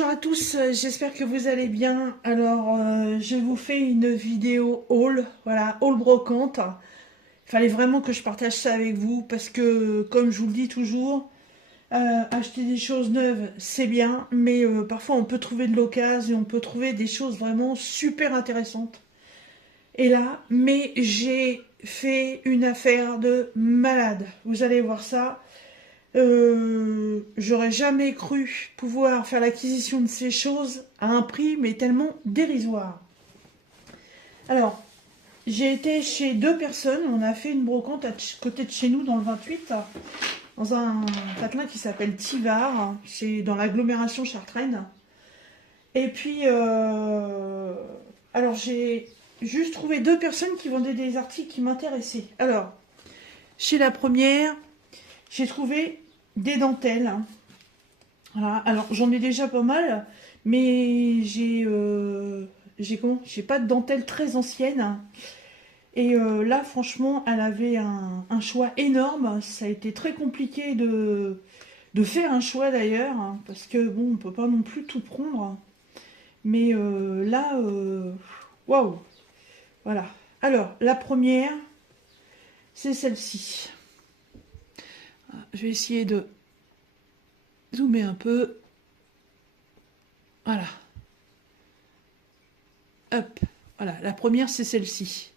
Bonjour à tous, j'espère que vous allez bien. Alors, je vous fais une vidéo haul, voilà, haul brocante. Il fallait vraiment que je partage ça avec vous parce que, comme je vous le dis toujours, acheter des choses neuves, c'est bien, mais parfois on peut trouver de l'occasion et on peut trouver des choses vraiment super intéressantes. Et là, mais j'ai fait une affaire de malade. Vous allez voir ça. J'aurais jamais cru pouvoir faire l'acquisition de ces choses à un prix mais tellement dérisoire. Alors, j'ai été chez deux personnes, on a fait une brocante à côté de chez nous dans le 28, dans un patelin qui s'appelle Tivard, c'est dans l'agglomération chartraine. Et puis, alors j'ai juste trouvé deux personnes qui vendaient des articles qui m'intéressaient. Alors, chez la première, j'ai trouvé des dentelles. Voilà. Alors j'en ai déjà pas mal, mais j'ai pas de dentelle très ancienne. Et là, franchement, elle avait un choix énorme. Ça a été très compliqué de faire un choix d'ailleurs, hein, parce que bon, on peut pas non plus tout prendre. Mais là, waouh, voilà. Alors la première, c'est celle-ci. Je vais essayer de zoomer un peu. Voilà. Hop. Voilà. La première, c'est celle-ci.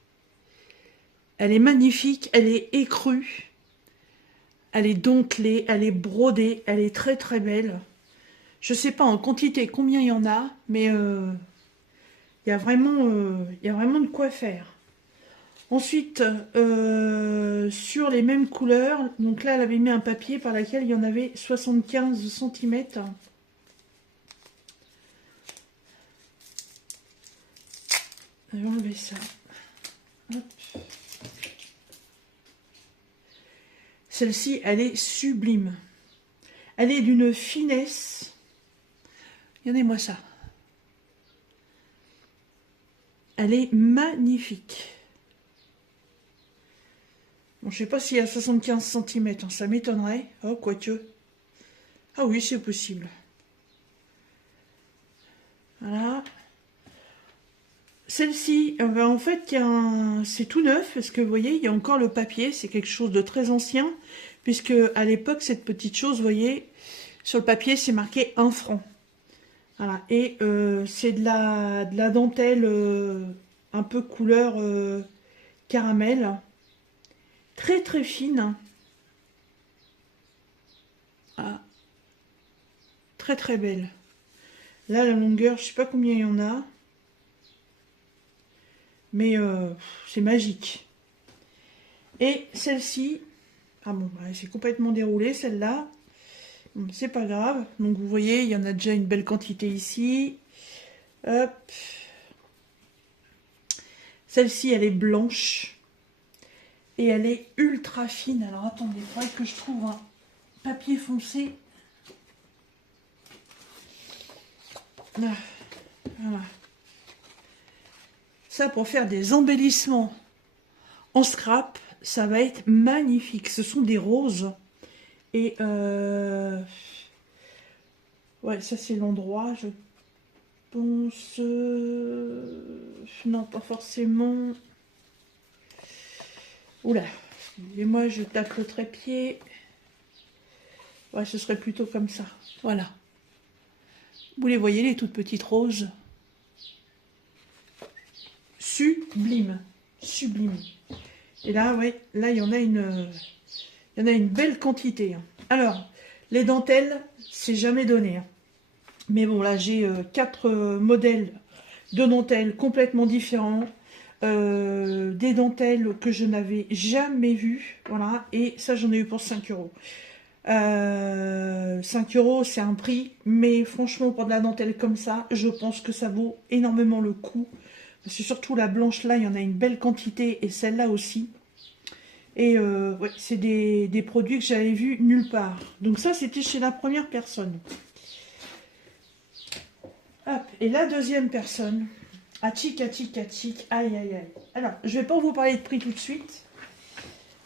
Elle est magnifique, elle est écrue. Elle est dentelée, elle est brodée, elle est très très belle. Je sais pas en quantité combien il y en a, mais il y a vraiment de quoi faire. Ensuite, sur les mêmes couleurs, donc là, elle avait mis un papier par lequel il y en avait 75 cm. Je vais enlever ça. Hop. Celle-ci, elle est sublime. Elle est d'une finesse. Regardez-moi ça. Elle est magnifique. Bon, je sais pas s'il y a 75 cm, hein, ça m'étonnerait. Oh, quoique. Ah oui, c'est possible. Voilà. Celle-ci, en fait, c'est tout neuf, parce que vous voyez, il y a encore le papier, c'est quelque chose de très ancien, puisque à l'époque, cette petite chose, vous voyez, sur le papier, c'est marqué 1 franc. Voilà, et c'est de la dentelle un peu couleur caramel, très très fine. Ah, très très belle. Là, la longueur, je sais pas combien il y en a, mais c'est magique. Et celle-ci, ah bon, bah, c'est complètement déroulé celle-là. Bon, c'est pas grave. Donc vous voyez, il y en a déjà une belle quantité ici. Hop. Celle-ci, elle est blanche. Et elle est ultra fine. Alors attendez, il faudrait que je trouve un papier foncé. Ah, voilà. Ça, pour faire des embellissements en scrap, ça va être magnifique. Ce sont des roses. Et ouais, ça c'est l'endroit, je pense. Non, pas forcément. Oula, excusez-moi, je tape le trépied. Ouais, ce serait plutôt comme ça. Voilà. Vous les voyez, les toutes petites roses. Sublime. Sublime. Et là, ouais, là, il y en a une belle quantité. Alors, les dentelles, c'est jamais donné. Mais bon, là, j'ai 4 modèles de dentelles complètement différents. Des dentelles que je n'avais jamais vues. Voilà, et ça, j'en ai eu pour 5 euros. 5 euros, c'est un prix, mais franchement, pour de la dentelle comme ça, je pense que ça vaut énormément le coup. Parce que surtout la blanche là, il y en a une belle quantité, et celle-là aussi. Et ouais, c'est des produits que j'avais vus nulle part. Donc ça, c'était chez la première personne. Hop, et la deuxième personne, atchic, aïe, aïe, aïe. Alors, je vais pas vous parler de prix tout de suite.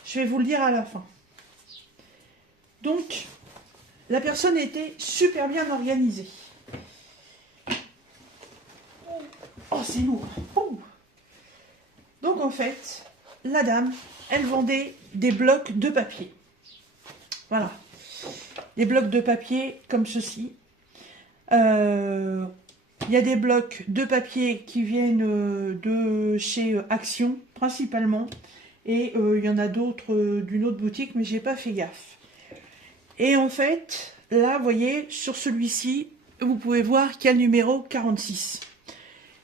Je vais vous le dire à la fin. Donc, la personne était super bien organisée. c'est lourd. Ouh. Donc en fait, la dame, elle vendait des blocs de papier. Voilà. Des blocs de papier comme ceci. Il y a des blocs de papier qui viennent de chez Action, principalement. Et il y en a d'autres d'une autre boutique, mais j'ai pas fait gaffe. Et en fait, là, vous voyez, sur celui-ci, vous pouvez voir qu'il y a le numéro 46.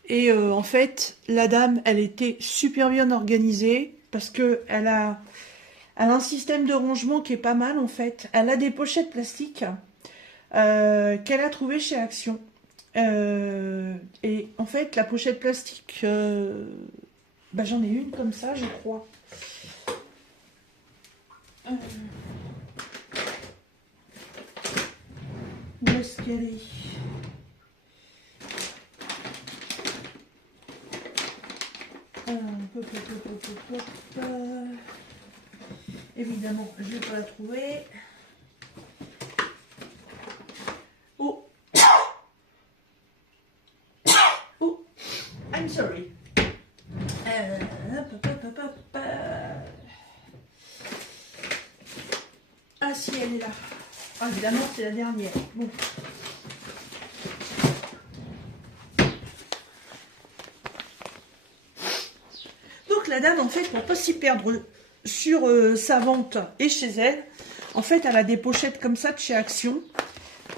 Et en fait, la dame, elle était super bien organisée parce qu'elle a un système de rangement qui est pas mal, en fait. Elle a des pochettes plastiques qu'elle a trouvées chez Action. Et en fait, la pochette plastique, bah, j'en ai une comme ça, je crois. Où est-ce qu'elle est? Évidemment, je ne vais pas la trouver. Oh, oh, I'm sorry. Ah si, elle est là. Ah, évidemment, c'est la dernière. Bon. Donc la dame, en fait, pour pas s'y perdre sur sa vente et chez elle, en fait, elle a des pochettes comme ça de chez Action.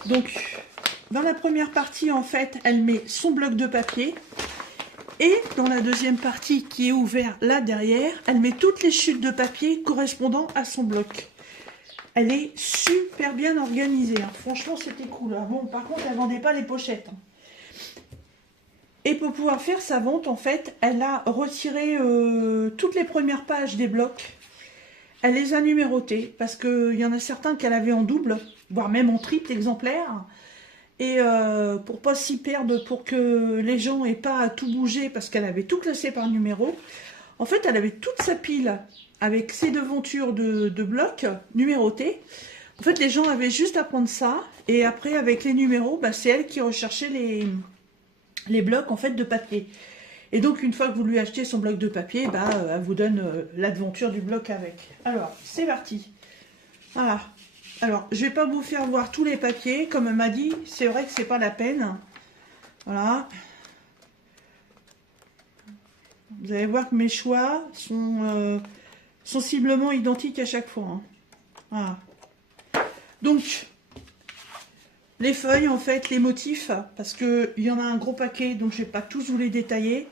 Donc, dans la première partie, en fait, elle met son bloc de papier. Et dans la deuxième partie qui est ouverte là derrière, elle met toutes les chutes de papier correspondant à son bloc. Elle est super bien organisée. Hein. Franchement, c'était cool. Hein. Bon, par contre, elle ne vendait pas les pochettes. Hein. Et pour pouvoir faire sa vente, en fait, elle a retiré toutes les premières pages des blocs. Elle les a numérotées parce qu'il y en a certains qu'elle avait en double, voire même en triple exemplaire. Et pour pas s'y perdre, pour que les gens aient pas à tout bouger, parce qu'elle avait tout classé par numéro, en fait, elle avait toute sa pile avec ses devantures de blocs numérotés. En fait, les gens avaient juste à prendre ça, et après, avec les numéros, bah, c'est elle qui recherchait les blocs en fait de papier. Et donc, une fois que vous lui achetez son bloc de papier, bah, elle vous donne l'aventure du bloc avec. Alors, c'est parti. Voilà. Alors, je vais pas vous faire voir tous les papiers. Comme elle m'a dit, c'est vrai que c'est pas la peine. Voilà. Vous allez voir que mes choix sont sensiblement identiques à chaque fois. Hein. Voilà. Donc, les feuilles, en fait, les motifs, parce qu'il y en a un gros paquet, donc je vais pas tous vous les détailler.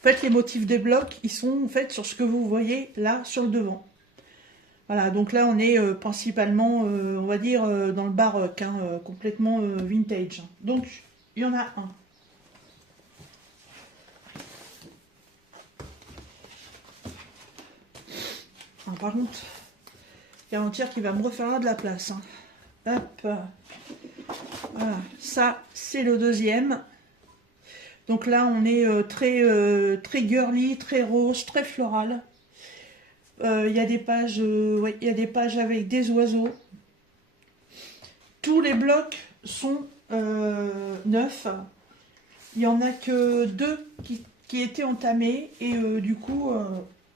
En fait, les motifs des blocs, ils sont en fait sur ce que vous voyez là, sur le devant. Voilà, donc là on est principalement, on va dire, dans le baroque, hein, complètement vintage. Donc, il y en a un. Ah, par contre, garantir qu'il va me refaire là de la place. Hein. Hop. Voilà, ça c'est le deuxième. Donc là on est très girly, très rose, très floral. Il y a des pages, ouais, il y a des pages avec des oiseaux. Tous les blocs sont neufs. Il n'y en a que deux qui étaient entamés et du coup,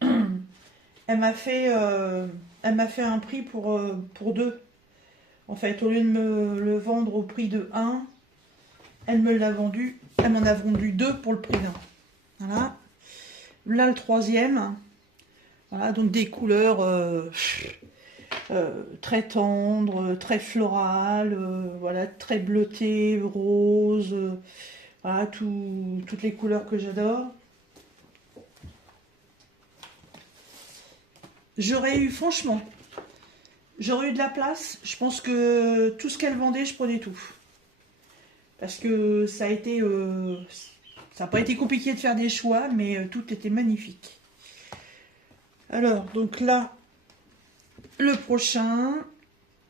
elle m'a fait un prix pour deux. En fait, au lieu de me le vendre au prix de 1, elle m'en a vendu 2 pour le prix d'un. Voilà. Là, le troisième. Voilà, donc des couleurs très tendres, très florales, voilà, très bleutées, roses, voilà, toutes les couleurs que j'adore. Franchement, j'aurais eu de la place. Je pense que tout ce qu'elle vendait, je prenais tout. Parce que ça a été, ça n'a pas été compliqué de faire des choix, mais tout était magnifique. Alors, donc là, le prochain,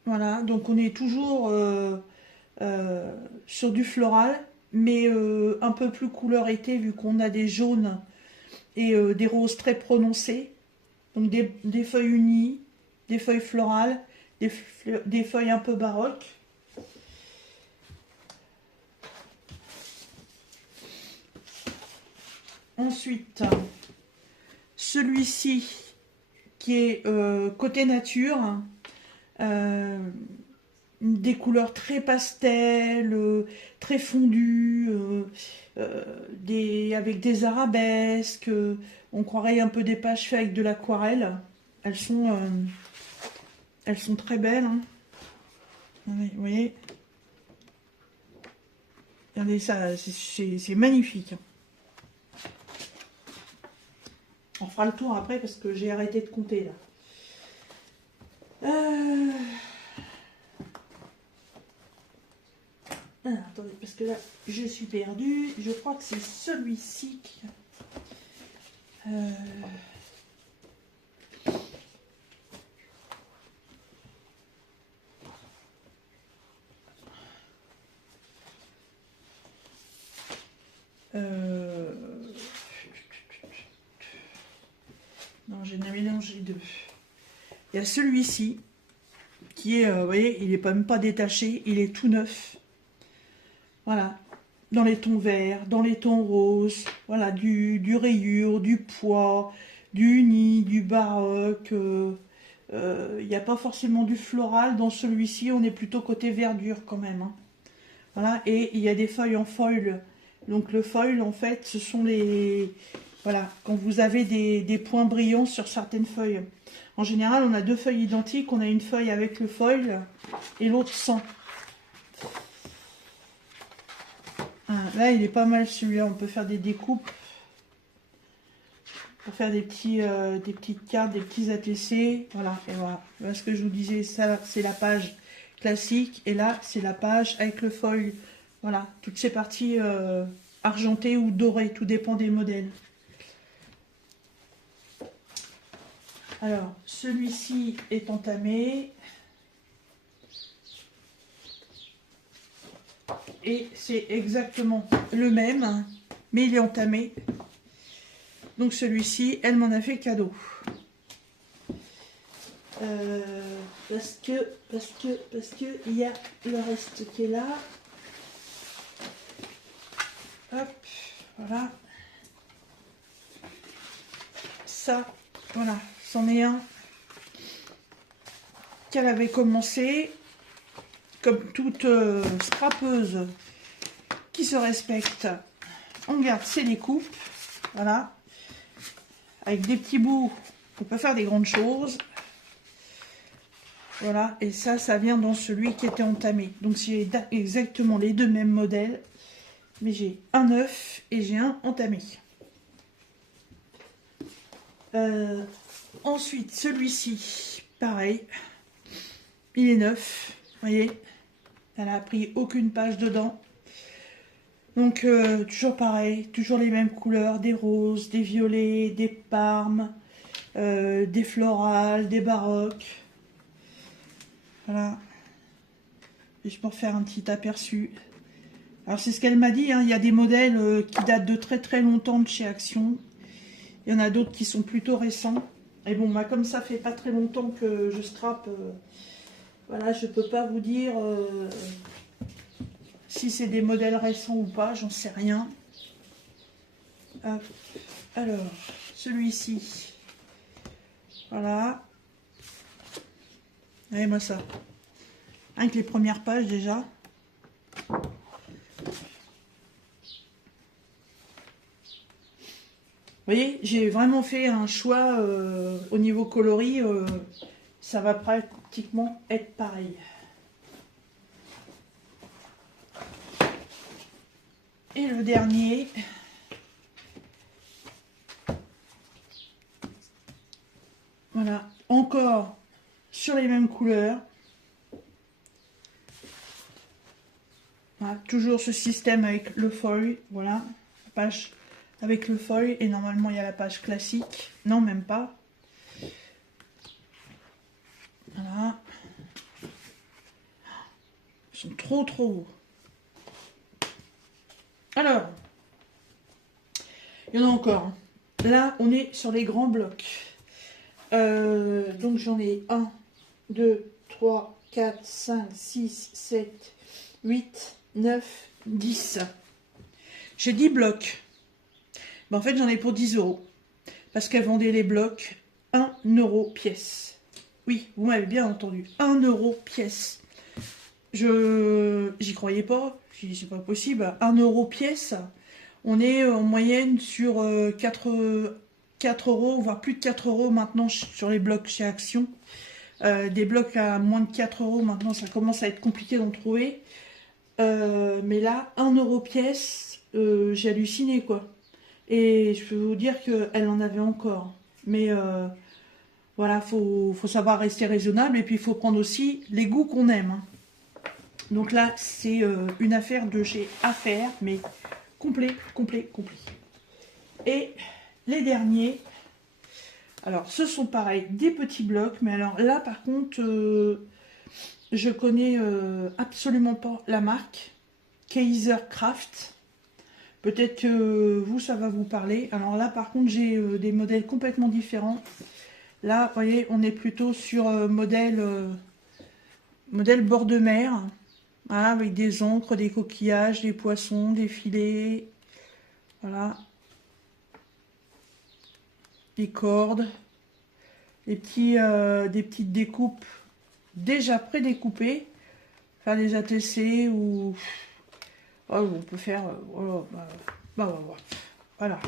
voilà, donc on est toujours sur du floral, mais un peu plus couleur été, vu qu'on a des jaunes et des roses très prononcées. Donc des feuilles unies, des feuilles florales, des feuilles un peu baroques. Ensuite, celui-ci qui est côté nature, des couleurs très pastel, très fondues, avec des arabesques, on croirait un peu des pages faites avec de l'aquarelle. Elles sont très belles, hein. Vous voyez, regardez ça, c'est magnifique. On fera le tour après parce que j'ai arrêté de compter là. Attendez, parce que là, je suis perdue. Je crois que c'est celui-ci qui... Non, j'ai mélangé deux. Il y a celui-ci qui est, vous voyez, il n'est même pas détaché, il est tout neuf. Voilà, dans les tons verts, dans les tons roses, voilà, du rayure, du pois, du uni, du baroque. Il n'y a pas forcément du floral. Dans celui-ci, on est plutôt côté verdure quand même, hein. Voilà, et il y a des feuilles en foil. Donc le foil, en fait, ce sont les... Voilà, quand vous avez des points brillants sur certaines feuilles. En général, on a deux feuilles identiques. On a une feuille avec le foil et l'autre sans. Là, il est pas mal celui-là. On peut faire des découpes. Pour faire des petites cartes, des petits ATC. Voilà, et voilà. Voilà ce que je vous disais. Ça, c'est la page classique. Et là, c'est la page avec le foil. Voilà, toutes ces parties argentées ou dorées. Tout dépend des modèles. Alors, celui-ci est entamé. Et c'est exactement le même, mais il est entamé. Donc celui-ci, elle m'en a fait cadeau. Parce que il y a le reste qui est là. Hop, voilà. Ça, voilà, c'en est un qu'elle avait commencé. Comme toute scrapeuse qui se respecte, on garde ses découpes, voilà, avec des petits bouts, on peut faire des grandes choses, voilà, et ça vient dans celui qui était entamé. Donc j'ai exactement les deux mêmes modèles, mais j'ai un neuf et j'ai un entamé. Ensuite, celui-ci, pareil, il est neuf, vous voyez. Elle a pris aucune page dedans. Donc toujours pareil, toujours les mêmes couleurs, des roses, des violets, des parmes, des florales, des baroques. Voilà. Juste pour faire un petit aperçu. Alors c'est ce qu'elle m'a dit, hein, il y a des modèles qui datent de très très longtemps de chez Action. Il y en a d'autres qui sont plutôt récents. Et bon, bah, comme ça fait pas très longtemps que je scrape... voilà, je peux pas vous dire si c'est des modèles récents ou pas, j'en sais rien. Hop. Alors, celui-ci, voilà. Regardez-moi ça. Avec les premières pages déjà. Vous voyez, j'ai vraiment fait un choix au niveau coloris. Ça va pratiquement être pareil. Et le dernier, voilà, encore sur les mêmes couleurs. Voilà, toujours ce système avec le foil, voilà, page avec le foil, et normalement il y a la page classique, non même pas. Voilà. Ils sont trop beaux. Alors, il y en a encore. Là, on est sur les grands blocs. Donc, j'en ai 1, 2, 3, 4, 5, 6, 7, 8, 9, 10. J'ai 10 blocs. Ben, en fait, j'en ai pour 10 €. Parce qu'elle vendait les blocs 1 € pièce. Oui, vous m'avez bien entendu. 1 € pièce. J'y croyais pas. J'ai dit, c'est pas possible. 1 € pièce. On est en moyenne sur 4 €, voire plus de 4 € maintenant sur les blocs chez Action. Des blocs à moins de 4 € maintenant, ça commence à être compliqué d'en trouver. Mais là, 1 € pièce, j'ai halluciné quoi. Et je peux vous dire qu'elle en avait encore. Mais voilà, faut savoir rester raisonnable et puis il faut prendre aussi les goûts qu'on aime, hein. Donc là, c'est une affaire de chez Affaires, mais complet. Et les derniers, alors ce sont pareil, des petits blocs, mais alors là par contre, je connais absolument pas la marque, Kaiser Craft. Peut-être que vous, ça va vous parler. Alors là par contre, j'ai des modèles complètement différents. Là, vous voyez, on est plutôt sur modèle bord de mer. Voilà, avec des ancres, des coquillages, des poissons, des filets. Voilà. Des cordes. Des petites découpes déjà prédécoupées. Enfin, des ATC ou... Oh, on peut faire... voilà.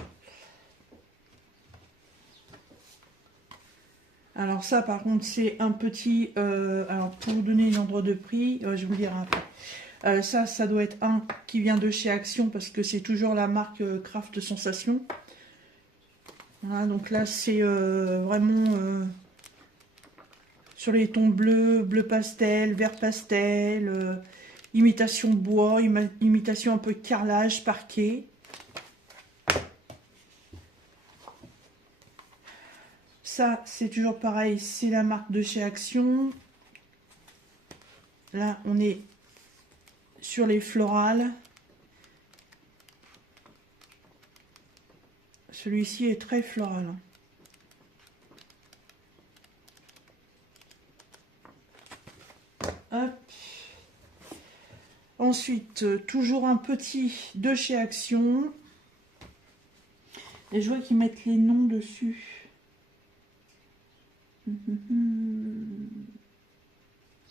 Alors ça, par contre, c'est un petit... alors, pour vous donner une ordre de prix, je vais vous dire après. Ça doit être un qui vient de chez Action, parce que c'est toujours la marque Craft Sensation. Voilà, donc là, c'est vraiment sur les tons bleus, bleu pastel, vert pastel, imitation bois, imitation un peu carrelage, parquet. Ça, c'est toujours pareil, c'est la marque de chez Action. Là, on est sur les florales. Celui-ci est très floral. Hop. Ensuite, toujours un petit de chez Action. Et je vois qu'ils mettent les noms dessus.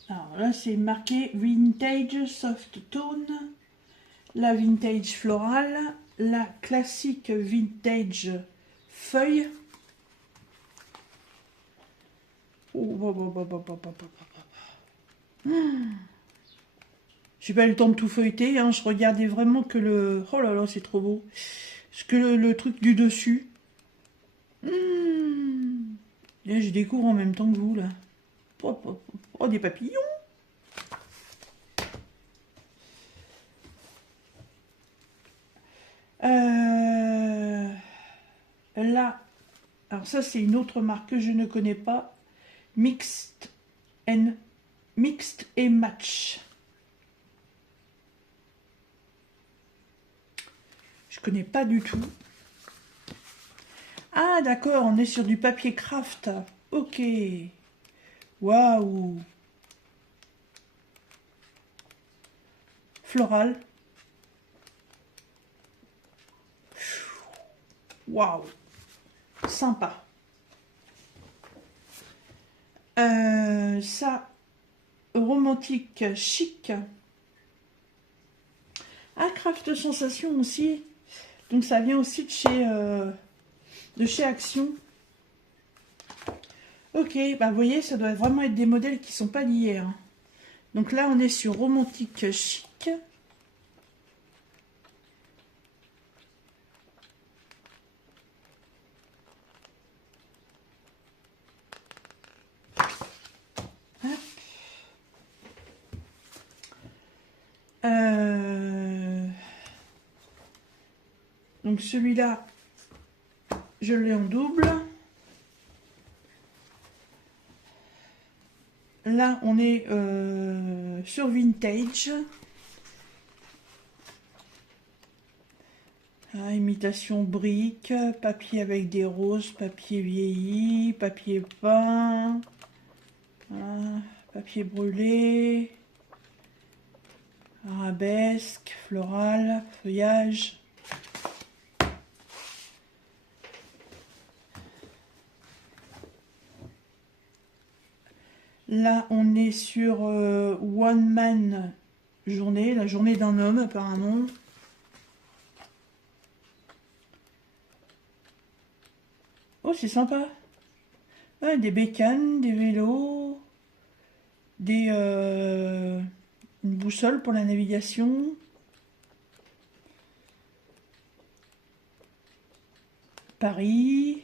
Alors là, c'est marqué Vintage Soft Tone, la Vintage Floral, la classique Vintage Feuille. J'ai pas eu le temps de tout feuilleter, hein. Je regardais vraiment que le... Oh là là, c'est trop beau. Que le truc du dessus. Et je découvre en même temps que vous, là. Oh, des papillons. Là, alors ça, c'est une autre marque que je ne connais pas. Mixed et Match. Je connais pas du tout. Ah, d'accord, on est sur du papier craft. Ok. Waouh. Floral. Waouh. Sympa. Ça, romantique, chic. Ah, Craft Sensation aussi. Donc ça vient aussi de chez Action. Ok, bah vous voyez, ça doit vraiment être des modèles qui sont pas d'hier. Donc là, on est sur romantique, chic. Donc celui-là, je l'ai en double. Là, on est sur Vintage. Ah, imitation brique, papier avec des roses, papier vieilli, papier peint, ah, papier brûlé, arabesque, floral, feuillage. Là, on est sur One Man Journée, la journée d'un homme apparemment. Oh, c'est sympa. Ah, des bécanes, des vélos, une boussole pour la navigation. Paris,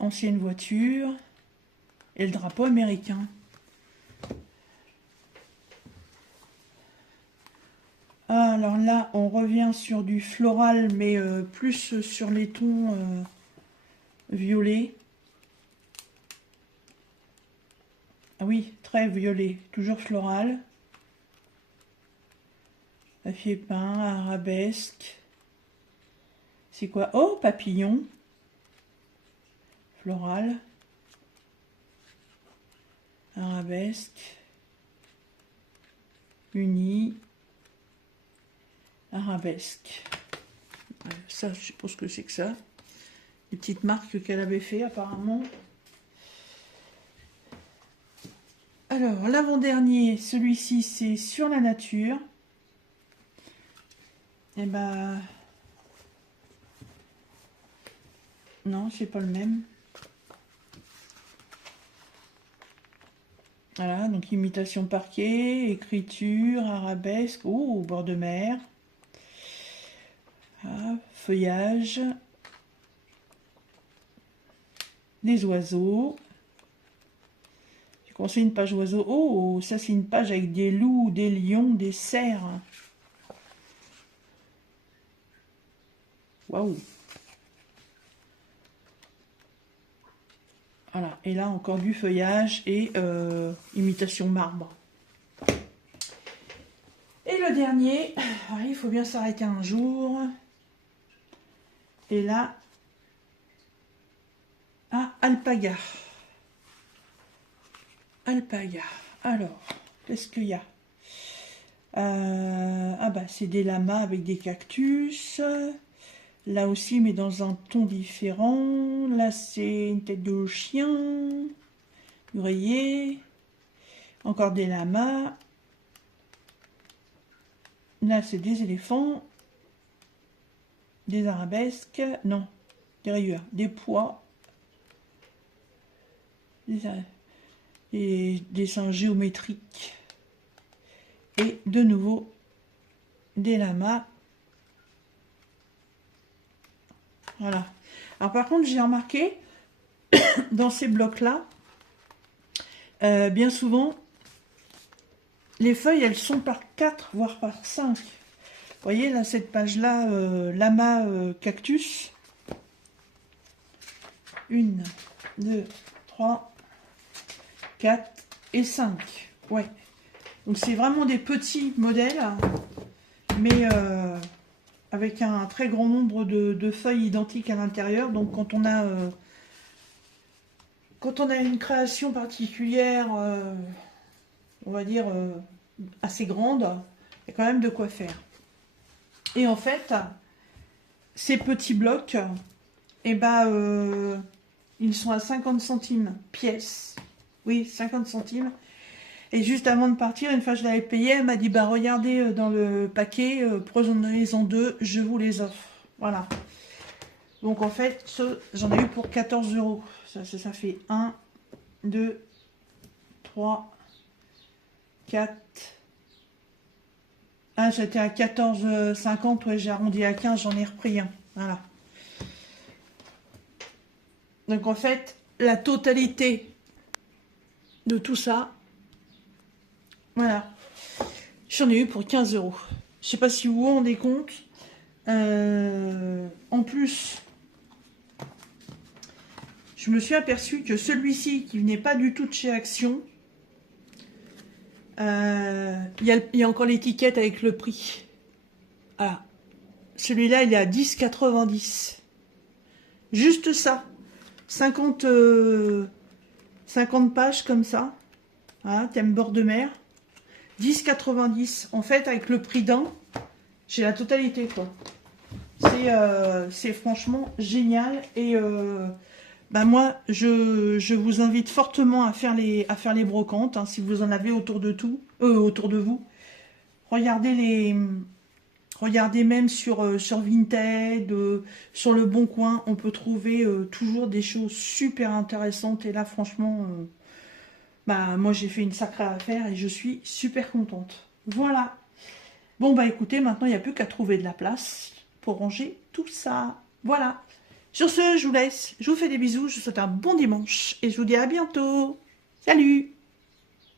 ancienne voiture et le drapeau américain. Ah, alors là, on revient sur du floral, mais plus sur les tons violets. Ah oui, très violet, toujours floral. Papier peint, arabesque. C'est quoi? Oh, papillon. Floral. Arabesque. Uni. Arabesque. Ça, je suppose que c'est que ça. Les petites marques qu'elle avait fait apparemment. Alors, l'avant-dernier, celui-ci, c'est sur la nature. Et ben... non, c'est pas le même. Voilà, donc imitation parquet, écriture, arabesque, oh, au bord de mer. Ah, feuillage. Des oiseaux. Quand c'est une page oiseau, oh, ça c'est une page avec des loups, des lions, des cerfs. Waouh. Voilà, et là encore du feuillage et imitation marbre. Et le dernier, il faut bien s'arrêter un jour. Et là, alpaga. Alpaga. Alors, qu'est-ce qu'il y a? Ah bah c'est des lamas avec des cactus. Là aussi, mais dans un ton différent. Là, c'est une tête de chien. Oreiller. Encore des lamas. Là, c'est des éléphants. Des arabesques. Non, des rayures. Des pois. Des dessins géométriques. Et de nouveau, des lamas. Voilà. Alors par contre, j'ai remarqué, dans ces blocs-là, bien souvent, les feuilles, elles sont par 4, voire par 5. Vous voyez, là, cette page-là, lama cactus. 1, 2, 3, 4 et 5. Ouais. Donc c'est vraiment des petits modèles, mais avec un très grand nombre de feuilles identiques à l'intérieur. Donc quand on a une création particulière, on va dire assez grande, il y a quand même de quoi faire. Et en fait, ces petits blocs, eh ben, ils sont à 50 centimes pièce. Oui, 50 centimes. Et juste avant de partir, une fois que je l'avais payé, elle m'a dit, bah regardez dans le paquet, prenez-en 2, je vous les offre. Voilà. Donc en fait, j'en ai eu pour 14 €. Ça fait 1, 2, 3, 4. Ah, j'étais à 14,50, ouais, j'ai arrondi à 15, j'en ai repris un. Voilà. Donc en fait, la totalité de tout ça, voilà, j'en ai eu pour 15 €. Je sais pas si vous vous rendez compte. En plus, je me suis aperçu que celui-ci, qui venait pas du tout de chez Action, il y a encore l'étiquette avec le prix. Voilà. Celui-là, il est à 10,90. Juste ça. 50 pages comme ça. Voilà, thème bord de mer. 10,90. En fait, avec le prix d'un, j'ai la totalité, quoi. C'est franchement génial. Et bah moi, je vous invite fortement à faire les brocantes, hein, si vous en avez autour de vous. Regardez regardez même sur Vinted, sur Le Bon Coin, on peut trouver toujours des choses super intéressantes. Et là, franchement, bah moi j'ai fait une sacrée affaire et je suis super contente. Voilà. Bon bah écoutez, maintenant il n'y a plus qu'à trouver de la place pour ranger tout ça. Voilà. Sur ce, je vous laisse. Je vous fais des bisous. Je vous souhaite un bon dimanche et je vous dis à bientôt. Salut!